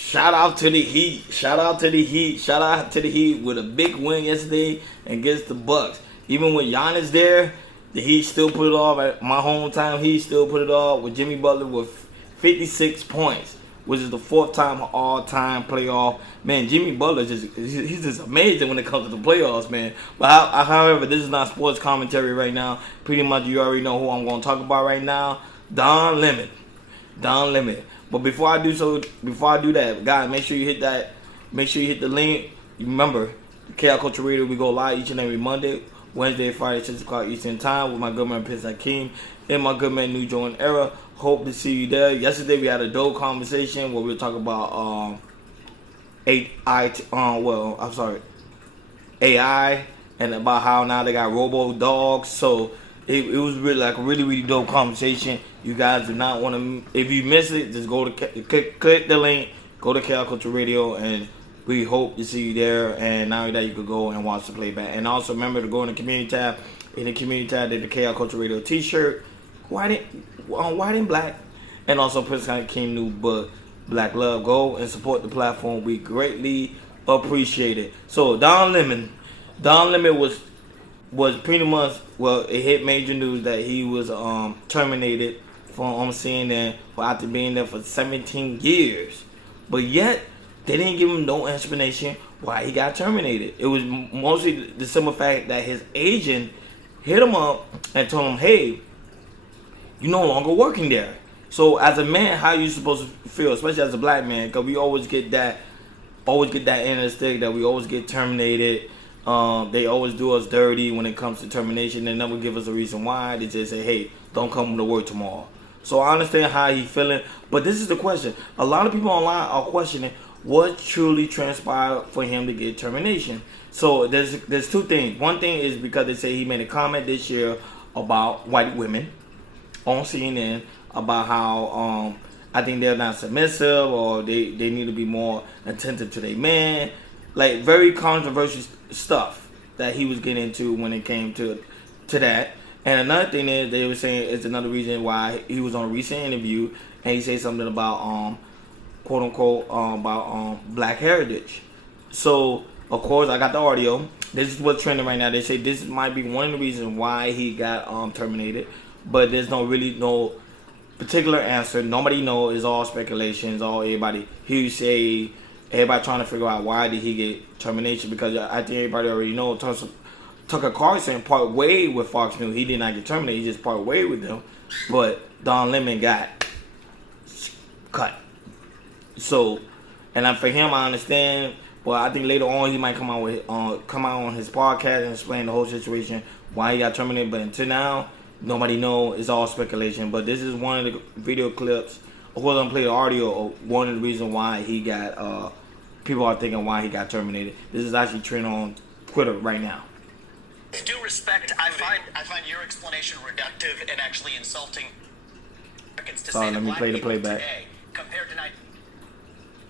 Shout out to the Heat. Shout out to the Heat. Shout out to the Heat with a big win yesterday against the Bucks. Even with Giannis there, the Heat still put it off. At my hometown, Heat still put it off with Jimmy Butler with 56 points, which is the fourth time all-time playoff. Man, Jimmy Butler he's just amazing when it comes to the playoffs, man. But however, this is not sports commentary right now. Pretty much you already know who I'm going to talk about right now. Don Lemon. But before I do that, guys, make sure you hit the link. Remember, KL Culture Radio, we go live each and every Monday, Wednesday, Friday, 6 o'clock Eastern Time with my good man Prince Hakeem and my good man New Jordan Era. Hope to see you there. Yesterday we had a dope conversation where we were talking about AI and about how now they got robo dogs. So it was really like a really dope conversation. You guys do not want to. If you miss it, just go to click the link. Go to KL Culture Radio, and we hope to see you there. And now that you could go and watch the playback. And also remember to go in the community tab. In the community tab, there's the KL Culture Radio T-shirt, white and black, and also Prince King new book, Black Love. Go and support the platform. We greatly appreciate it. So Don Lemon was pretty much, well, it hit major news that he was terminated from CNN for after being there for 17 years. But yet, they didn't give him no explanation why he got terminated. It was mostly the simple fact that his agent hit him up and told him, hey, you're no longer working there. So as a man, how are you supposed to feel, especially as a black man? Because we always get that end of the stick that we always get terminated. They always do us dirty when it comes to termination. They never give us a reason why. They just say, hey, don't come to work tomorrow. So I understand how he's feeling. But this is the question. A lot of people online are questioning what truly transpired for him to get termination. So there's two things. One thing is because they say he made a comment this year about white women on CNN about how I think they're not submissive or they need to be more attentive to their man. Like very controversial stuff that he was getting into when it came to that. And another thing is they were saying it's another reason why he was on a recent interview and he said something about quote unquote about black heritage. So of course I got the audio. This is what's trending right now. They say this might be one of the reasons why he got terminated, but there's no particular answer. Nobody knows. It's all speculations. All everybody hearsay. Everybody trying to figure out why did he get termination, because I think everybody already knows. Tucker Carlson part way with Fox News. He did not get terminated. He just part way with them. But Don Lemon got cut. So, and for him, I understand. But I think later on he might come out on his podcast and explain the whole situation why he got terminated. But until now, nobody knows. It's all speculation. But this is one of the video clips. Of course, I'm gonna play the audio of one of the reasons why he got. People are thinking why he got terminated. This is actually trending on Twitter right now. With due respect, I find your explanation reductive and actually insulting Americans to say that black people today compared to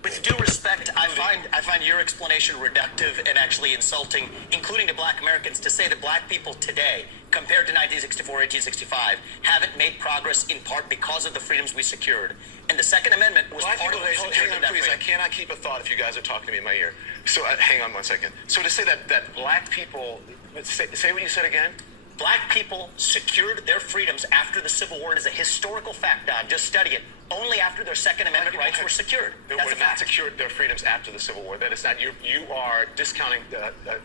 with due respect, I find your explanation reductive and actually insulting, including to black Americans, to say that black people today, compared to 1964, 1865, haven't made progress in part because of the freedoms we secured. And the Second Amendment was part of what secured that freedom. I cannot keep a thought if you guys are talking to me in my ear. So hang on one second. So to say that black people, say what you said again. Black people secured their freedoms after the Civil War. It is a historical fact, Don. Just study it. Only after their Second Amendment rights were secured. They were not secured their freedoms after the Civil War. That is not, you are discounting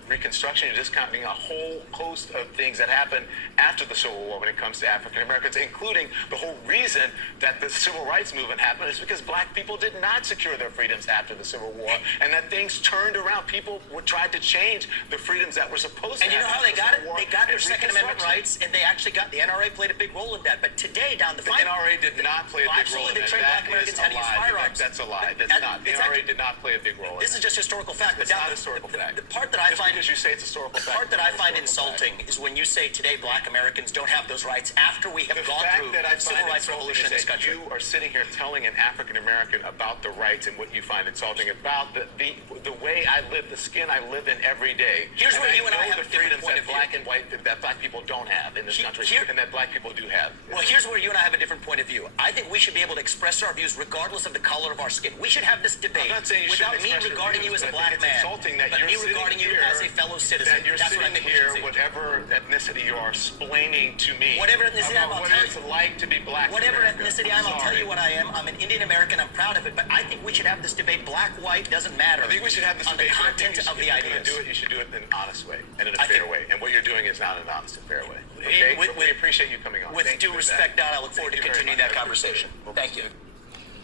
Reconstruction. You're discounting a whole host of things that happened after the Civil War when it comes to African Americans, including the whole reason that the Civil Rights Movement happened is because black people did not secure their freedoms after the Civil War, and that things turned around. People tried to change the freedoms that were supposed to happen. And you know how they got it? They got their Second Amendment rights, and they actually got the NRA played a big role in that. But today, down the NRA did not play a big role in that. Black Americans how to use firearms. That's a lie. That's not. The NRA did not play a big role in that. This is just historical fact. It's not historical fact. The part that I find, because you say it's historical fact. The part that I find insulting is when you say today black Americans don't have those rights after we have gone through the civil rights revolution in this country. You are sitting here telling an African American about the rights and what you find insulting about the way I live, the skin I live in every day. Here's where you and I have the a different freedoms point that of view. black and white that black people don't have in this country, and that black people do have. Well, here's where you and I have a different point of view. I think we should be able to express our views regardless of the color of our skin. We should have this debate I'm not saying you without shouldn't me express your regarding views, you as a but black it's man, insulting that but you're me sitting regarding you here, as a fellow citizen. that you're That's what I sitting think here, we should say. whatever ethnicity you are, explaining to me Whatever ethnicity I'm, about I'll what tell it's you. like to be black. Whatever in America. ethnicity I'm, I'll tell you what I am. I'm an Indian American. I'm proud of it. But I think we should have this debate. Black, white doesn't matter. I think we should have this on the debate, but I think content you of should, the if you're ideas. going to do it, you should do it in an honest way and in a I fair think- way. And what you're doing is not an honest and fair way. Okay? With- we appreciate you coming on. With Thank you due for respect, that. Don, I look forward to Thank you very continuing much. that conversation. Thank you.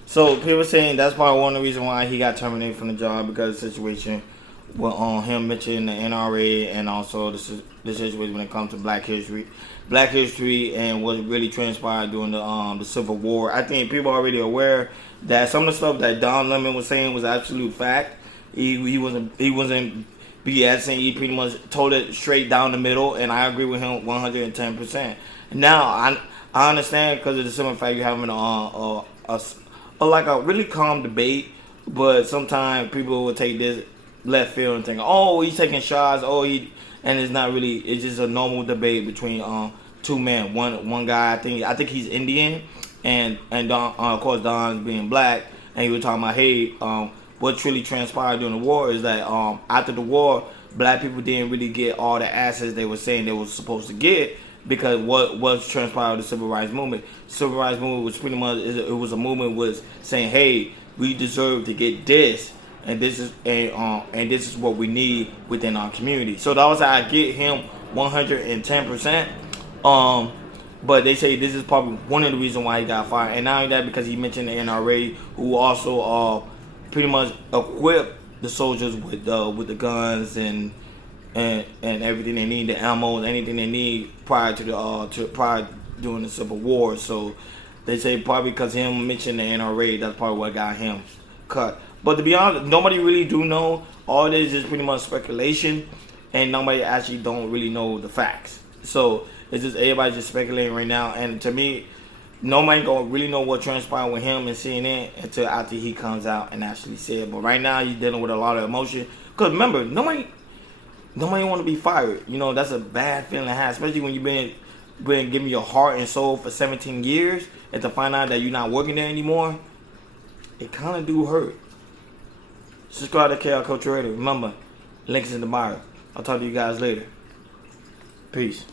So people saying that's probably one of the reasons why he got terminated from the job, because of the situation with him mentioning the NRA, and also the situation when it comes to Black history, and what really transpired during the Civil War. I think people are already aware that some of the stuff that Don Lemon was saying was absolute fact. He wasn't BSing. He pretty much told it straight down the middle, and I agree with him 110%. Now I understand, because of the simple fact you're having a really calm debate, but sometimes people will take this left field and think, oh, he's taking shots, and it's not really. It's just a normal debate between two men. One guy, I think he's Indian, and Don, of course Don's being black, and he was talking about, hey, what really transpired during the war is that after the war, black people didn't really get all the assets they were saying they were supposed to get, because what was transpired with the Civil Rights Movement. Civil Rights Movement was pretty much, it was a movement was saying, hey, we deserve to get this, and this is what we need within our community. So that was how I get him 110%. But they say this is probably one of the reasons why he got fired, and not only that, because he mentioned the NRA, who also pretty much equip the soldiers with the guns and everything they need, the ammo, and anything they need prior during the Civil War. So they say probably because him mentioning the NRA, that's probably what got him cut. But to be honest, nobody really do know. All this is pretty much speculation, and nobody actually don't really know the facts. So it's just everybody just speculating right now. And to me, nobody gonna really know what transpired with him and CNN until after he comes out and actually say it. But right now he's dealing with a lot of emotion. Because remember, nobody want to be fired. You know, that's a bad feeling to have, especially when you've been giving your heart and soul for 17 years, and to find out that you're not working there anymore, it kind of do hurt. Subscribe to KL Culture Radio. Remember, links in the bio. I'll talk to you guys later. Peace.